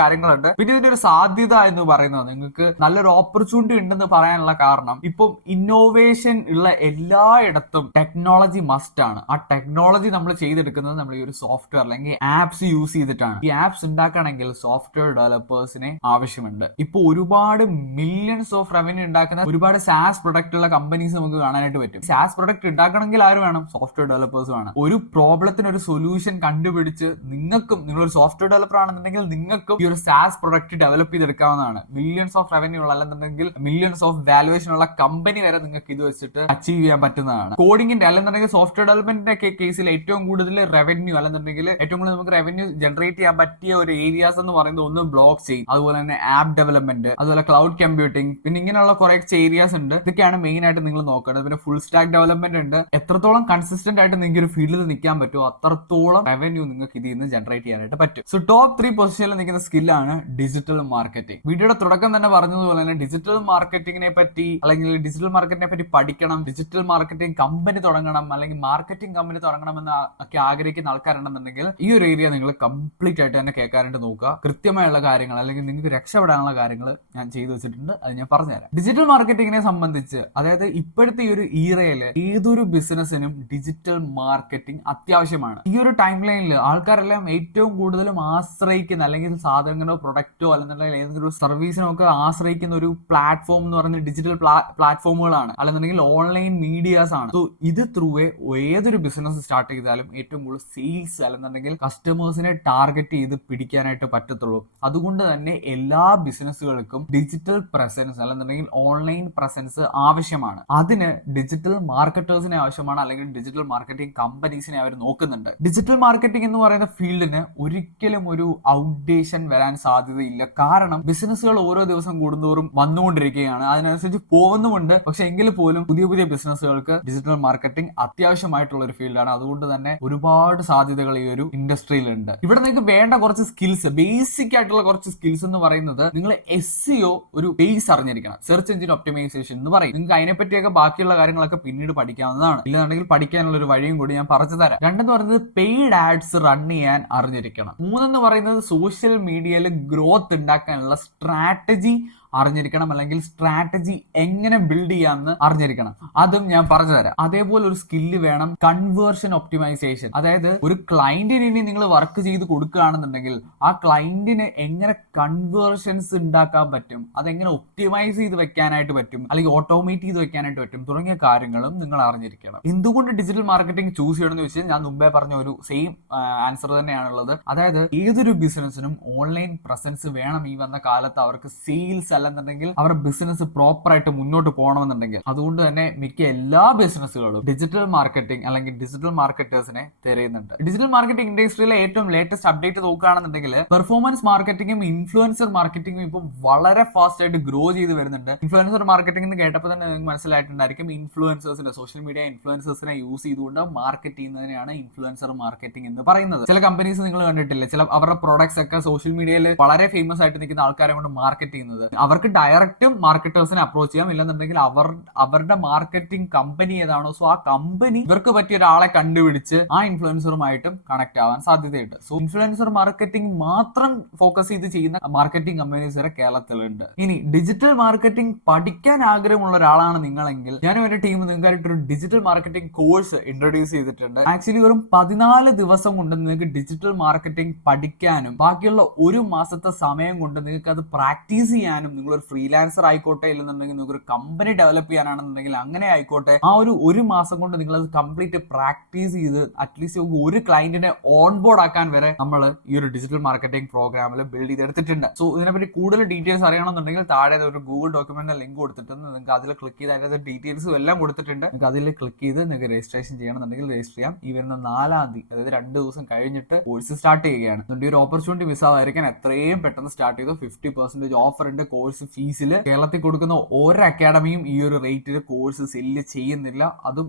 കാര്യങ്ങളുണ്ട്. പിന്നെ ഇതിന്റെ ഒരു സാധ്യത എന്ന് പറയുന്നത് നിങ്ങൾക്ക് നല്ലൊരു ഓപ്പർച്യൂണിറ്റി ഉണ്ടെന്ന് പറയാനുള്ള കാരണം, ഇപ്പം ഇന്നോവേഷൻ ഉള്ള എല്ലായിടത്തും ടെക്നോളജി മസ്റ്റ് ആണ്. ആ ടെക്നോളജി നമ്മൾ ചെയ്തെടുക്കുന്നത് നമ്മൾ ഈ ഒരു സോഫ്റ്റ്വെയർ അല്ലെങ്കിൽ ആപ്സ് യൂസ് ചെയ്തിട്ടാണ്. ഈ ആപ്സ് ഉണ്ടാക്കണമെങ്കിൽ സോഫ്റ്റ്വെയർ ഡെവലപ്പേഴ്സിനെ ആവശ്യമുണ്ട്. ഇപ്പൊ ഒരുപാട് മില്യൺസ് ഓഫ് റവന്യൂ ഉണ്ടാക്കുന്ന ഒരുപാട് സാസ് പ്രൊഡക്റ്റ് ഉള്ള കമ്പനീസ് നമുക്ക് കാണാനായിട്ട് പറ്റും. സാസ് പ്രൊഡക്റ്റ് ഉണ്ടാക്കണമെങ്കിൽ ആര് വേണം? സോഫ്റ്റ്വെയർ ഡെവലപ്പേഴ്സ് വേണം. ഒരു പ്രോബ്ലത്തിന് ഒരു സൊല്യൂഷൻ കണ്ടുപിടിച്ച് നിങ്ങളൊരു സോഫ്റ്റ്വെയർ ഡെവലപ്പർ ആണെന്നുണ്ടെങ്കിൽ നിങ്ങൾക്കും ഈ ഒരു സാസ് പ്രൊഡക്റ്റ് ഡെവലപ്പ് ചെയ്തെടുക്കാവുന്നതാണ്. മില്യൺസ് ഓഫ് റവന്യൂ ഉള്ള, അല്ലെന്നുണ്ടെങ്കിൽ മില്യൺസ് ഓഫ് വാല്യുവേഷൻ ഉള്ള കമ്പനി വരെ നിങ്ങൾക്ക് ഇത് വെച്ചിട്ട് അച്ചീവ് ചെയ്യാൻ പറ്റുന്നതാണ്. കോഡിംഗിന്റെ അല്ലെന്നുണ്ടെങ്കിൽ സോഫ്റ്റ്വെയർ ഡെവലപ്മെന്റിന്റെ കേസിൽ ഏറ്റവും കൂടുതൽ റവന്യൂ, അല്ലെന്നുണ്ടെങ്കിൽ ഏറ്റവും കൂടുതൽ നമുക്ക് റവന്യൂ ജനറേറ്റ് ചെയ്യാൻ പറ്റിയ ഒരു ഏരിയാസ് എന്ന് പറയുന്നത് ഒന്ന് ബ്ലോക്ക് ചെയിൻ, അതുപോലെ തന്നെ ആപ്പ് ഡെവലപ്മെന്റ്, അതുപോലെ ക്ലൗഡ് കമ്പ്യൂട്ടിംഗ്, പിന്നെ ഇങ്ങനെയുള്ള കുറച്ച് ഏരിയാസ് ഉണ്ട്. ഇതൊക്കെയാണ് മെയിൻ ആയിട്ട് നിങ്ങൾ നോക്കേണ്ടത്. പിന്നെ ഫുൾ സ്റ്റാക്ക് ഡെവലപ്മെന്റ് ഉണ്ട്. എത്രത്തോളം കൺസിസ്റ്റന്റ് ആയിട്ട് നിങ്ങൾക്ക് ഒരു ഫീൽഡിൽ നിൽക്കാൻ പറ്റുമോ അത്രത്തോളം റവന്യൂ നിങ്ങൾക്ക് ഇതിൽ നിന്ന് ജനറേറ്റ് ചെയ്യാനായിട്ട് പറ്റും. സോ ടോപ്പ് 3 പൊസിഷനിൽ നിൽക്കുന്ന സ്കില്ലാണ് ഡിജിറ്റൽ മാർക്കറ്റിംഗ്. വീഡിയോയുടെ തുടക്കം തന്നെ പറഞ്ഞതുപോലെ തന്നെ ഡിജിറ്റൽ മാർക്കറ്റിംഗിനെ പറ്റി, അല്ലെങ്കിൽ ഡിജിറ്റൽ മാർക്കറ്റിനെ പറ്റി പഠിക്കണം, ഡിജിറ്റൽ മാർക്കറ്റിംഗ് കമ്പനി തുടങ്ങണം, അല്ലെങ്കിൽ മാർക്കറ്റിംഗ് കമ്പനി തുടങ്ങണമെന്ന് ഒക്കെ ആഗ്രഹിക്കുന്ന ആൾക്കാരുണ്ടെന്നുണ്ടെങ്കിൽ ഈ ഒരു ഏരിയ നിങ്ങൾ കംപ്ലീറ്റ് ആയിട്ട് തന്നെ കേൾക്കാനായിട്ട് നോക്കുക. കൃത്യമായുള്ള കാര്യങ്ങൾ, അല്ലെങ്കിൽ നിങ്ങൾക്ക് രക്ഷപ്പെടാനുള്ള കാര്യങ്ങൾ ഞാൻ ചെയ്തു വെച്ചിട്ടുണ്ട്, അത് ഞാൻ പറഞ്ഞുതരാം. ഡിജിറ്റൽ മാർക്കറ്റിംഗിനെ സംബന്ധിച്ച്, അതായത് ഇപ്പോഴത്തെ ഈ ഒരു ഈറയിൽ ഏതൊരു ബിസിനസിനും ഡിജിറ്റൽ മാർക്കറ്റിംഗ് അത്യാവശ്യമാണ്. ഈ ഒരു ടൈം ലൈനിൽ ആൾക്കാരെല്ലാം ഏറ്റവും കൂടുതലും ആശ്രയിക്കുന്ന, അല്ലെങ്കിൽ സാധനങ്ങളോ പ്രൊഡക്റ്റോ അല്ലെന്നുണ്ടെങ്കിൽ ഏതെങ്കിലും ഒരു സർവീസിനോ ഒക്കെ ആശ്രയിക്കുന്ന ഒരു പ്ലാറ്റ്ഫോം എന്ന് പറയുന്നത് ഡിജിറ്റൽ പ്ലാറ്റ്ഫോമുകളാണ്, അല്ലെന്നുണ്ടെങ്കിൽ ഓൺലൈൻ മീഡിയാസ് ആണ്. സോ ഇത് ത്രൂ ഏതൊരു ബിസിനസ് സ്റ്റാർട്ട് ചെയ്താലും ഏറ്റവും കൂടുതൽ സെയിൽസ് അല്ലെന്നുണ്ടെങ്കിൽ കസ്റ്റമേഴ്സിനെ ടാർഗറ്റ് ചെയ്ത് പിടിക്കാനായിട്ട് പറ്റത്തുള്ളൂ. അതുകൊണ്ട് തന്നെ എല്ലാ ബിസിനസ്സുകൾക്കും ഡിജിറ്റൽ പ്രസൻസ് അല്ലെന്നുണ്ടെങ്കിൽ ഓൺലൈൻ പ്രസൻസ് ആവശ്യമാണ്. അതിന് ഡിജിറ്റൽ മാർക്കറ്റേഴ്സിനെ ആവശ്യമാണ്, അല്ലെങ്കിൽ ഡിജിറ്റൽ മാർക്കറ്റിംഗ് കമ്പനീസിനെ അവർ നോക്കുന്നുണ്ട്. ഡിജിറ്റൽ മാർക്കറ്റിംഗ് എന്ന് പറയുന്ന ഫീൽഡിന് ഒരിക്കലും ഒരു ഔട്ട്ഡേഷൻ വരാൻ സാധ്യതയില്ല. കാരണം ബിസിനസ്സുകൾ ഓരോ ദിവസം കൂടുന്തോറും വന്നുകൊണ്ടിരിക്കുകയാണ്, അതിനനുസരിച്ച് പോകുന്നുമുണ്ട്. പക്ഷെ എങ്കിൽ പോലും പുതിയ ബിസിനസ്സുകൾക്ക് ഡിജിറ്റൽ മാർക്കറ്റിംഗ് അത്യാവശ്യമായിട്ടുള്ള ഒരു ഫീൽഡാണ്. അതുകൊണ്ട് തന്നെ ഒരുപാട് സാധ്യതകൾ ഈ ഒരു ഇൻഡസ്ട്രിയിലുണ്ട്. ഇവിടെ നിങ്ങൾക്ക് വേണ്ട കുറച്ച് സ്കിൽസ്, ബേസിക് ആയിട്ടുള്ള കുറച്ച് സ്കിൽസ് എന്ന് പറയുന്നത്, നിങ്ങൾ SEO ഒരു ബേസ് അറിഞ്ഞിരിക്കണം. സെർച്ച് എഞ്ചിൻ ഒപ്റ്റിമൈസേഷൻ എന്ന് പറയും. നിങ്ങൾക്ക് അതിനെപ്പറ്റിയൊക്കെ ബാക്കിയുള്ള കാര്യങ്ങളൊക്കെ പിന്നീട് പഠിക്കാവുന്നതാണ്. ഇല്ലാന്നുണ്ടെങ്കിൽ പഠിക്കാനുള്ള ഒരു വഴിയും കൂടി ഞാൻ പറഞ്ഞു തരാം. 2 എന്ന് പറയുന്നത് പെയ്ഡ് ആഡ്സ് റൺ ചെയ്യാൻ അറിഞ്ഞിരിക്കണം. 3 എന്ന് പറയുന്നത് സോഷ്യൽ മീഡിയയിൽ ഗ്രോത്ത് ഉണ്ടാക്കാനുള്ള സ്ട്രാറ്റജി അറിഞ്ഞിരിക്കണം, അല്ലെങ്കിൽ സ്ട്രാറ്റജി എങ്ങനെ ബിൽഡ് ചെയ്യാമെന്ന് അറിഞ്ഞിരിക്കണം. അതും ഞാൻ പറഞ്ഞു തരാം. അതേപോലെ ഒരു സ്കില്ല് വേണം, കൺവേർഷൻ ഒപ്റ്റിമൈസേഷൻ. അതായത് ഒരു ക്ലയന്റിന് ഇനി നിങ്ങൾ വർക്ക് ചെയ്ത് കൊടുക്കുകയാണെന്നുണ്ടെങ്കിൽ ആ ക്ലയന്റിന് എങ്ങനെ കൺവേർഷൻസ് ഉണ്ടാക്കാൻ പറ്റും, അതെങ്ങനെ ഒപ്റ്റിമൈസ് ചെയ്ത് വെക്കാനായിട്ട് പറ്റും, അല്ലെങ്കിൽ ഓട്ടോമേറ്റ് ചെയ്ത് വെക്കാനായിട്ട് പറ്റും, തുടങ്ങിയ കാര്യങ്ങളും നിങ്ങൾ അറിഞ്ഞിരിക്കണം. എന്തുകൊണ്ട് ഡിജിറ്റൽ മാർക്കറ്റിംഗ് ചൂസ് ചെയ്യണമെന്ന് വെച്ചാൽ ഞാൻ മുമ്പേ പറഞ്ഞ ഒരു സെയിം ആൻസർ തന്നെയാണുള്ളത്. അതായത് ഏതൊരു ബിസിനസ്സിനും ഓൺലൈൻ പ്രസൻസ് വേണം. ഈ വന്ന കാലത്ത് അവർക്ക് സെയിൽസ് അല്ലെന്നുണ്ടെങ്കിൽ അവരുടെ ബിസിനസ് പ്രോപ്പർ ആയിട്ട് മുന്നോട്ട് പോകണമെന്നുണ്ടെങ്കിൽ. അതുകൊണ്ട് തന്നെ മിക്ക എല്ലാ ബിസിനസ്സുകളും ഡിജിറ്റൽ മാർക്കറ്റിംഗ് അല്ലെങ്കിൽ ഡിജിറ്റൽ മാർക്കറ്റേഴ്സിനെ തിരയുന്നുണ്ട്. ഡിജിറ്റൽ മാർക്കറ്റിംഗ് ഇൻഡസ്ട്രിയിലെ ഏറ്റവും ലേറ്റസ്റ്റ് അപ്ഡേറ്റ് നോക്കുകയാണെന്നുണ്ടെങ്കിൽ പെർഫോമൻസ് മാർക്കറ്റിംഗും ഇൻഫ്ലുവൻസർ മാർക്കറ്റിംഗും ഇപ്പോൾ വളരെ ഫാസ്റ്റ് ആയിട്ട് ഗ്രോ ചെയ്ത് വരുന്നുണ്ട്. ഇൻഫ്ലുവൻസർ മാർക്കറ്റിംഗ് എന്ന് കേട്ടപ്പോൾ തന്നെ നിങ്ങൾക്ക് മനസ്സിലായിട്ടുണ്ടായിരിക്കും, ഇൻഫ്ലുവൻസേഴ്സിന്റെ സോഷ്യൽ മീഡിയ ഇൻഫ്ലുവൻസേഴ്സിനെ യൂസ് ചെയ്തുകൊണ്ട് മാർക്കറ്റ് ചെയ്യുന്നതിനെയാണ് ഇൻഫ്ലുവൻസർ മാർക്കറ്റിംഗ് എന്ന് പറയുന്നത്. ചില കമ്പനീസ് നിങ്ങൾ കണ്ടിട്ടില്ലേ, ചില അവരുടെ പ്രോഡക്ട്സ് ഒക്കെ സോഷ്യൽ മീഡിയയിൽ വളരെ ഫേമസ് ആയിട്ട് നിൽക്കുന്ന ആൾക്കാരെ കൊണ്ട് മാർക്കറ്റ് ചെയ്യുന്നത്. അവർക്ക് ഡയറക്റ്റും മാർക്കറ്റേഴ്സിനെ അപ്രോച്ച് ചെയ്യാം, ഇല്ലെന്നുണ്ടെങ്കിൽ അവരുടെ മാർക്കറ്റിംഗ് കമ്പനി ഏതാണോ, സോ ആ കമ്പനി ഇവർക്ക് പറ്റിയ ഒരാളെ കണ്ടുപിടിച്ച് ആ ഇൻഫ്ലുവൻസറുമായിട്ടും കണക്ട് ആവാൻ സാധ്യതയുണ്ട്. സോ ഇൻഫ്ലുവൻസർ മാർക്കറ്റിംഗ് മാത്രം ഫോക്കസ് ചെയ്ത് ചെയ്യുന്ന മാർക്കറ്റിംഗ് കമ്പനീസ് വരെ കേരളത്തിലുണ്ട്. ഇനി ഡിജിറ്റൽ മാർക്കറ്റിംഗ് പഠിക്കാൻ ആഗ്രഹമുള്ള ഒരാളാണ് നിങ്ങളെങ്കിൽ ഞാനും എന്റെ ടീം നിങ്ങൾക്കായിട്ട് ഒരു ഡിജിറ്റൽ മാർക്കറ്റിംഗ് കോഴ്സ് ഇൻട്രൊഡ്യൂസ് ചെയ്തിട്ടുണ്ട്. ആക്ച്വലി വെറും 14 ദിവസം കൊണ്ട് നിങ്ങൾക്ക് ഡിജിറ്റൽ മാർക്കറ്റിംഗ് പഠിക്കാനും ബാക്കിയുള്ള 1 മാസത്തെ സമയം കൊണ്ട് നിങ്ങൾക്ക് അത് പ്രാക്ടീസ് ചെയ്യാനും നിങ്ങളൊരു ഫ്രീലാൻസർ ആയിക്കോട്ടെ, ഇല്ലെന്നുണ്ടെങ്കിൽ നിങ്ങൾക്കൊരു കമ്പനി ഡെവലപ്പ് ചെയ്യാനാണെന്നുണ്ടെങ്കിൽ അങ്ങനെ ആയിക്കോട്ടെ, ആ ഒരു മാസം കൊണ്ട് നിങ്ങൾ അത് കംപ്ലീറ്റ് പ്രാക്ടീസ് ചെയ്ത് അറ്റ്ലീസ്റ്റ് ഒരു ക്ലയന്റിനെ ഓൺ ബോർഡ് ആക്കാൻ വരെ നമ്മൾ ഈ ഒരു ഡിജിറ്റൽ മാർക്കറ്റിംഗ് പ്രോഗ്രാമിൽ ബിൽഡ് ചെയ്തെടുത്തിട്ടുണ്ട്. സോ ഇതിനെപ്പറ്റി കൂടുതൽ ഡീറ്റെയിൽസ് അറിയണമെന്നുണ്ടെങ്കിൽ താഴെ ഒരു ഗൂഗിൾ ഡോക്യുമെന്റിന്റെ ലിങ്ക് കൊടുത്തിട്ടുണ്ട്. നിങ്ങൾക്ക് അതിൽ ക്ലിക്ക് ചെയ്ത് അതിന്റെ ഡീറ്റെയിൽസും എല്ലാം കൊടുത്തിട്ടുണ്ട്. നിങ്ങൾക്ക് അതിൽ ക്ലിക്ക് ചെയ്ത് നിങ്ങൾക്ക് രജിസ്ട്രേഷൻ ചെയ്യണമെന്നുണ്ടെങ്കിൽ രജിസ്റ്റർ ചെയ്യാം. ഈ വരുന്ന 4-ാം തീയതി, അതായത് 2 ദിവസം കഴിഞ്ഞിട്ട് കോഴ്സ് സ്റ്റാർട്ട് ചെയ്യുകയാണ്. അതുകൊണ്ട് ഈ ഒരു ഓപ്പർച്യൂണിറ്റി മിസ് ആവാതിരിക്കാൻ എത്രയും പെട്ടെന്ന് സ്റ്റാർട്ട് ചെയ്തു. 50% ഓഫർ ഉണ്ട് കോഴ്സ് ഫീസിൽ. കേരളത്തിൽ കൊടുക്കുന്ന ഒരു അക്കാഡമിയും ഈ ഒരു റേറ്റിൽ കോഴ്സ് സെല്ല് ചെയ്യുന്നില്ല. അതും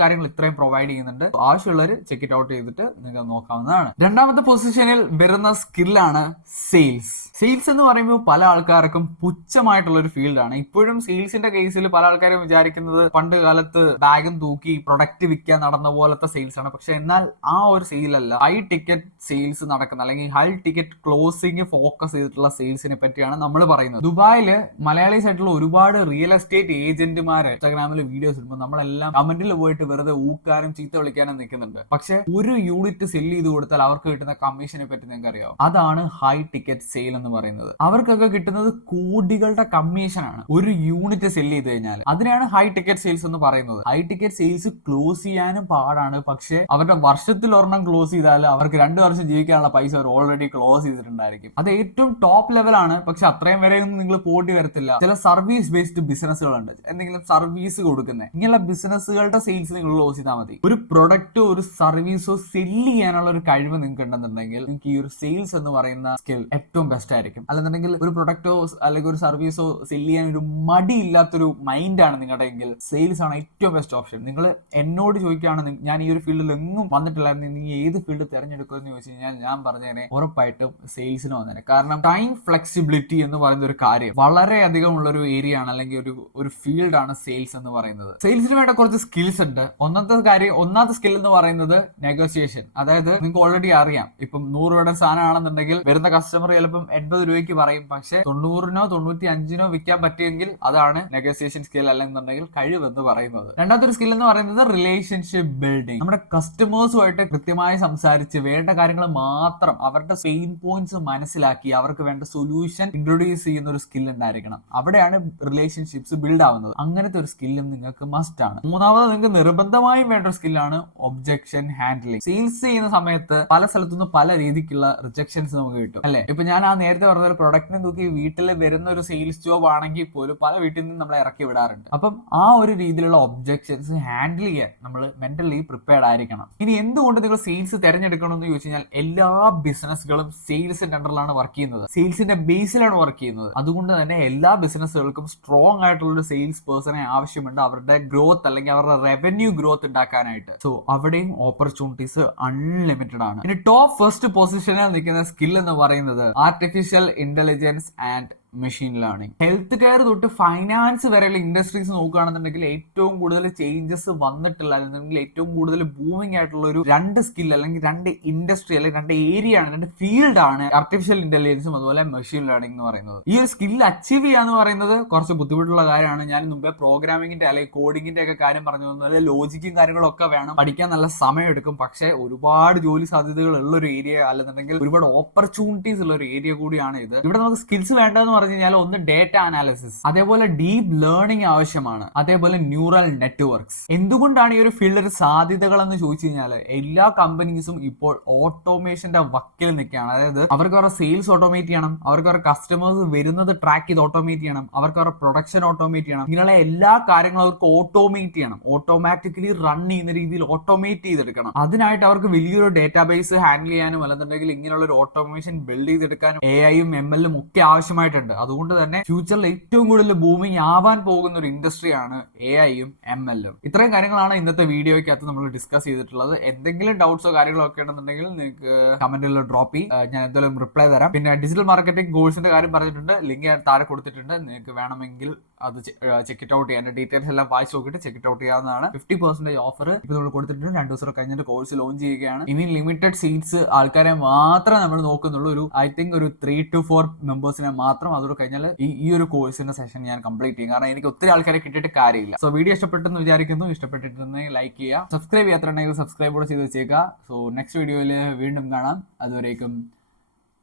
കാര്യങ്ങൾ ഇത്രയും പ്രൊവൈഡ് ചെയ്യുന്നുണ്ട്. ആവശ്യമുള്ളവർ ചെക്ക് ഇറ്റ് ഔട്ട് ചെയ്തിട്ട് നിങ്ങൾക്ക് നോക്കാവുന്നതാണ്. രണ്ടാമത്തെ പൊസിഷനിൽ വരുന്ന സ്കില്ലാണ് സെയിൽസ്. സെയിൽസ് എന്ന് പറയുമ്പോൾ പല ആൾക്കാർക്കും പുച്ഛമായിട്ടുള്ള ഒരു ഫീൽഡാണ്. ഇപ്പോഴും സെയിൽസിന്റെ കേസിൽ പല ആൾക്കാരും വിചാരിക്കുന്നത് പണ്ട് കാലത്ത് ബാഗും തൂക്കി പ്രൊഡക്റ്റ് വിൽക്കാൻ നടന്ന പോലത്തെ സെയിൽസ് ആണ്. പക്ഷെ എന്നാൽ ആ ഒരു സെയിലല്ല, ഹൈ ടിക്കറ്റ് സെയിൽസ് നടക്കുന്ന അല്ലെങ്കിൽ ഹൈ ടിക്കറ്റ് ക്ലോസിംഗ് ഫോക്കസ് ചെയ്തിട്ടുള്ള സെയിൽസിനെ പറ്റിയാണ് നമ്മൾ പറയുന്നത്. ദുബായിൽ മലയാളീസ് ആയിട്ടുള്ള ഒരുപാട് റിയൽ എസ്റ്റേറ്റ് ഏജന്റുമാര് ഇൻസ്റ്റാഗ്രാമിൽ വീഡിയോസ് ഇടുമ്പോൾ നമ്മളെല്ലാം കമന്റിൽ പോയിട്ട് വെറുതെ ഊക്കാനും ചീത്ത വിളിക്കാനും നിൽക്കുന്നുണ്ട്. പക്ഷെ ഒരു യൂണിറ്റ് സെല് ചെയ്ത് കൊടുത്താൽ അവർക്ക് കിട്ടുന്ന കമ്മീഷനെ പറ്റി നിങ്ങൾക്ക് അറിയാം. അതാണ് ഹൈ ടിക്കറ്റ് സെയിൽ എന്ന് പറയുന്നത്. അവർക്കൊക്കെ കിട്ടുന്നത് കോടികളുടെ കമ്മീഷനാണ് ഒരു യൂണിറ്റ് സെല് ചെയ്ത് കഴിഞ്ഞാൽ. അതിനാണ് ഹൈ ടിക്കറ്റ് സെയിൽസ് എന്ന് പറയുന്നത്. ഹൈ ടിക്കറ്റ് സെയിൽസ് ക്ലോസ് ചെയ്യാനും പാടാണ്. പക്ഷെ അവരുടെ വർഷത്തിൽ ഒരെണ്ണം ക്ലോസ് ചെയ്താൽ അവർക്ക് 2 വർഷം ജീവിക്കാനുള്ള പൈസ അവർ ഓൾറെഡി ക്ലോസ് ചെയ്തിട്ടുണ്ടായിരിക്കും. അത് ഏറ്റവും ടോപ്പ് ലെവലാണ്. പക്ഷെ അത്രയും വരെയൊന്നും നിങ്ങൾ പോണ്ടി വരത്തില്ല. ചില സർവീസ് ബേസ്ഡ് ബിസിനസ്സുകളുണ്ട്, എന്തെങ്കിലും സർവീസ് കൊടുക്കുന്നത്. ഇങ്ങനെയുള്ള ബിസിനസ്സുകളുടെ സെയിൽസ് നിങ്ങൾ ക്ലോസ് ചെയ്താൽ മതി. ഒരു പ്രൊഡക്റ്റോ ഒരു സർവീസോ സെല്ല് ചെയ്യാനുള്ള ഒരു കഴിവ് നിങ്ങൾക്ക് ഉണ്ടെന്നുണ്ടെങ്കിൽ നിങ്ങൾക്ക് ഈ ഒരു സെയിൽസ് എന്ന് പറയുന്ന സ്കിൽ ഏറ്റവും ബെസ്റ്റ് ആയിരിക്കും. അല്ലെന്നുണ്ടെങ്കിൽ ഒരു പ്രൊഡക്റ്റോ അല്ലെങ്കിൽ ഒരു സർവീസോ സെല്ല് ചെയ്യാൻ ഒരു മടിയില്ലാത്തൊരു മൈൻഡാണ് നിങ്ങളുടെ എങ്കിൽ സെയിൽസ് ആണ് ഏറ്റവും ബെസ്റ്റ് ഓപ്ഷൻ. നിങ്ങൾ എന്നോട് ചോദിക്കുകയാണ് ഞാൻ ഈ ഒരു ഫീൽഡിൽ എങ്ങും വന്നിട്ടില്ലായിരുന്നു, നീ ഏത് ഫീൽഡ് തിരഞ്ഞെടുക്കുമെന്ന് ചോദിച്ചു കഴിഞ്ഞാൽ ഞാൻ പറഞ്ഞതിനെ ഉറപ്പായിട്ടും സെയിൽസിന് വന്നേനെ. കാരണം ടൈം ഫ്ലെക്സിബിലിറ്റി എന്ന് പറയുന്ന ഒരു കാര്യം വളരെയധികം ഉള്ള ഒരു ഏരിയ ആണ്, അല്ലെങ്കിൽ ഒരു ഫീൽഡാണ് സെയിൽസ് എന്ന് പറയുന്നത്. സെയിൽസിന് വേണ്ട കുറച്ച് സ്കിൽസ് ഉണ്ട്. ഒന്നാമത്തെ സ്കിൽ എന്ന് പറയുന്നത് നെഗോസിയേഷൻ. അതായത് നിങ്ങൾക്ക് ഓൾറെഡി അറിയാം, ഇപ്പം 100 രൂപയുടെ സാധനമാണെന്നുണ്ടെങ്കിൽ വരുന്ന കസ്റ്റമർ ചിലപ്പം 80 രൂപയ്ക്ക് പറയും. പക്ഷെ 90-നോ 95-നോ വിൽക്കാൻ പറ്റിയെങ്കിൽ അതാണ് നെഗോസിയേഷൻ സ്കിൽ, അല്ലെന്നുണ്ടെങ്കിൽ കഴിവെന്ന് പറയുന്നത്. രണ്ടാമത്തെ സ്കിൽ എന്ന് പറയുന്നത് റിലേഷൻഷിപ്പ് ബിൽഡിംഗ്. നമ്മുടെ കസ്റ്റമേഴ്സുമായിട്ട് കൃത്യമായി സംസാരിച്ച് വേണ്ട കാര്യങ്ങൾ മാത്രം, അവരുടെ പെയിൻ പോയിന്റ്സ് മനസ്സിലാക്കി അവർക്ക് വേണ്ട സൊല്യൂഷൻ ഇൻട്രൊഡ്യൂസ് ചെയ്യുന്ന ഒരു സ്കിൽ ഉണ്ടായിരിക്കണം. അവിടെയാണ് റിലേഷൻഷിപ്സ് ബിൽഡ് ആവുന്നത്. അങ്ങനത്തെ ഒരു സ്കില്ലും നിങ്ങൾക്ക് മസ്റ്റ് ആണ്. മൂന്നാമത് നിങ്ങൾക്ക് നിർബന്ധമായും വേണ്ട ഒരു സ്കില്ലാണ് ഒബ്ജക്ഷൻ ഹാൻഡ്ലിംഗ്. സെയിൽസ് ചെയ്യുന്ന സമയത്ത് പല സ്ഥലത്തുനിന്ന് പല രീതിക്കുള്ള റിജക്ഷൻസ് നമുക്ക് കിട്ടും, അല്ലെ? ഇപ്പൊ ഞാൻ ആ നേരത്തെ പറഞ്ഞ ഒരു പ്രൊഡക്റ്റിനെ തൂക്കി വീട്ടിൽ വരുന്ന ഒരു സെയിൽസ് ജോബ് ആണെങ്കിൽ പോലും പല വീട്ടിൽ നിന്ന് നമ്മളെ ഇറക്കി വിടാറുണ്ട്. അപ്പം ആ ഒരു രീതിയിലുള്ള ഒബ്ജക്ഷൻസ് ഹാൻഡിൽ ചെയ്യാൻ നമ്മൾ മെന്റലി പ്രിപ്പയർഡ് ആയിരിക്കണം. ഇനി എന്തുകൊണ്ട് നിങ്ങൾ സെയിൽസ് തിരഞ്ഞെടുക്കണം എന്ന് ചോദിച്ചു കഴിഞ്ഞാൽ എല്ലാ ബിസിനസ്സുകളും സെയിൽസിന്റെ അണ്ടറിലാണ് വർക്ക് ചെയ്യുന്നത്, സെയിൽസിന്റെ ബേസിലാണ് വർക്ക് ചെയ്യുന്നത്. അതുകൊണ്ട് തന്നെ എല്ലാ ബിസിനസ്സുകൾക്കും സ്ട്രോങ് ആയിട്ടുള്ള ഒരു സെയിൽസ് പേഴ്സണെ ആവശ്യമുണ്ട് അവരുടെ ഗ്രോത്ത് അല്ലെങ്കിൽ അവരുടെ റവന്യൂ ഗ്രോത്ത് ഉണ്ടാക്കാനായിട്ട്. സോ അവിടെയും ഓപ്പർച്യൂണിറ്റീസ് അൺലിമിറ്റഡ് ആണ്. ഇനി ടോപ്പ് ഫസ്റ്റ് പൊസിഷനിൽ നിൽക്കുന്ന സ്കിൽ എന്ന് പറയുന്നത് artificial intelligence and machine learning. Health care തൊട്ട് ഫൈനാൻസ് വരെയുള്ള ഇൻഡസ്ട്രീസ് നോക്കുകയാണെന്നുണ്ടെങ്കിൽ ഏറ്റവും കൂടുതൽ ചേഞ്ചസ് വന്നിട്ടില്ല, അല്ലെങ്കിൽ ഏറ്റവും കൂടുതൽ ബൂമിംഗ് ആയിട്ടുള്ള ഒരു 2 സ്കിൽ അല്ലെങ്കിൽ 2 ഇൻഡസ്ട്രി അല്ലെങ്കിൽ 2 ഏരിയ ആണ്, 2 ഫീൽഡ് ആണ് ആർട്ടിഫിഷ്യൽ ഇന്റലിജൻസും അതുപോലെ മെഷീൻ ലേണിംഗ് എന്ന് പറയുന്നത്. ഈ ഒരു സ്കിൽ അച്ചീവ് ചെയ്യാന്ന് പറയുന്നത് കുറച്ച് ബുദ്ധിമുട്ടുള്ള കാര്യമാണ്. ഞാൻ മുമ്പേ പ്രോഗ്രാമിംഗിന്റെ അല്ലെങ്കിൽ കോഡിങ്ങിന്റെ ഒക്കെ കാര്യം പറഞ്ഞു തന്നത്. ലോജിക്കും കാര്യങ്ങളൊക്കെ വേണം, പഠിക്കാൻ നല്ല സമയം എടുക്കും. പക്ഷെ ഒരുപാട് ജോലി സാധ്യതകൾ ഉള്ള ഒരു ഏരിയ, അല്ലെന്നുണ്ടെങ്കിൽ ഒരുപാട് ഓപ്പർച്യൂണിറ്റീസ് ഉള്ള ഒരു ഏരിയ കൂടിയാണ് ഇത്. ഇവിടെ നമുക്ക് സ്കിൽസ് വേണ്ടതെന്ന് പറഞ്ഞു കഴിഞ്ഞാൽ ഒന്ന് ഡേറ്റ അനാലിസിസ്, അതേപോലെ ഡീപ് ലേണിംഗ് ആവശ്യമാണ്, അതേപോലെ ന്യൂറൽ നെറ്റ്വർക്ക്സ്. എന്തുകൊണ്ടാണ് ഈ ഒരു ഫീൽഡിൽ സാധ്യതകൾ എന്ന് ചോദിച്ചു കഴിഞ്ഞാൽ എല്ലാ കമ്പനീസും ഇപ്പോൾ ഓട്ടോമേഷന്റെ വക്കിൽ നിൽക്കുകയാണ്. അതായത് അവർക്ക് അവരുടെ സെയിൽസ് ഓട്ടോമേറ്റ് ചെയ്യണം, അവർക്ക് അവരുടെ കസ്റ്റമേഴ്സ് വരുന്നത് ട്രാക്ക് ചെയ്ത് ഓട്ടോമേറ്റ് ചെയ്യണം, അവർക്ക് അവരുടെ പ്രൊഡക്ഷൻ ഓട്ടോമേറ്റ് ചെയ്യണം. ഇങ്ങനെയുള്ള എല്ലാ കാര്യങ്ങളും അവർക്ക് ഓട്ടോമേറ്റ് ചെയ്യണം, ഓട്ടോമാറ്റിക്കലി റൺ ചെയ്യുന്ന രീതിയിൽ ഓട്ടോമേറ്റ് ചെയ്തെടുക്കണം. അതിനായിട്ട് അവർക്ക് വലിയൊരു ഡേറ്റാബേസ് ഹാൻഡിൽ ചെയ്യാനും അല്ലെന്നുണ്ടെങ്കിൽ ഇങ്ങനെയുള്ള ഒരു ഓട്ടോമേഷൻ ബിൽഡ് ചെയ്തെടുക്കാനും AI-യും ML-ഉം ഒക്കെ ആവശ്യമായിട്ടുണ്ട്. അതുകൊണ്ട് തന്നെ ഫ്യൂച്ചറിൽ ഏറ്റവും കൂടുതൽ ബൂമിങ് ആവാൻ പോകുന്ന ഒരു ഇൻഡസ്ട്രിയാണ് AI-യും ML-ഉം. ഇത്രയും കാര്യങ്ങളാണ് ഇന്നത്തെ വീഡിയോയ്ക്കകത്ത് നമ്മൾ ഡിസ്കസ് ചെയ്തിട്ടുള്ളത്. എന്തെങ്കിലും ഡൗട്ട്സോ കാര്യങ്ങളോ ഒക്കെ ഉണ്ടെന്നുണ്ടെങ്കിൽ നിങ്ങൾക്ക് കമന്റിൽ ഡ്രോപ്പ് ചെയ്യും, ഞാൻ എന്തായാലും റിപ്ലൈ തരാം. പിന്നെ ഡിജിറ്റൽ മാർക്കറ്റിംഗ് കോഴ്സിന്റെ കാര്യം പറഞ്ഞിട്ടുണ്ട്, ലിങ്ക് ഞാൻ താഴെ കൊടുത്തിട്ടുണ്ട്. നിങ്ങൾക്ക് വേണമെങ്കിൽ അത് ചെക്ക് ഇറ്റ് ഔട്ട് ചെയ്യാൻ, ഡീറ്റെയിൽസ് എല്ലാം വായിച്ച് നോക്കിയിട്ട് ചെക്ക് ഇറ്റ് ഔട്ട് ചെയ്യാവുന്നതാണ്. 50% ഓഫർ ഇപ്പൊ നമ്മൾ കൊടുത്തിട്ടുണ്ട്. 2 ദിവസം കഴിഞ്ഞിട്ട് കോഴ്സ് ലോഞ്ച് ചെയ്യുകയാണ്. ഇനി ലിമിറ്റഡ് സീറ്റ്സ് ആൾക്കാരെ മാത്രമേ നമ്മൾ നോക്കുന്നുള്ളൂ. ഒരു ഐ തിങ്ക് ഒരു 3 to 4 മെമ്പേഴ്സിനെ മാത്രം. അതോടെ കഴിഞ്ഞാൽ ഈ ഒരു കോഴ്സിന്റെ സെഷൻ ഞാൻ കംപ്ലീറ്റ് ചെയ്യും. കാരണം എനിക്ക് ഒത്തിരി ആൾക്കാരെ കിട്ടിയിട്ട് കാര്യമില്ല. സോ വീഡിയോ ഇഷ്ടപ്പെട്ടെന്ന് വിചാരിക്കുന്നു. ഇഷ്ടപ്പെട്ടിട്ടുണ്ടെങ്കിൽ ലൈക്ക് ചെയ്യുക, സബ്സ്ക്രൈബ് ചെയ്യാത്തുണ്ടെങ്കിൽ സബ്സ്ക്രൈബ് കൂടെ ചെയ്ത് വെച്ചേക്കുക. സോ നെക്സ്റ്റ് വീഡിയോയിൽ വീണ്ടും കാണാം. അതുവരേക്കും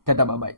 ടാറ്റാ ബൈ.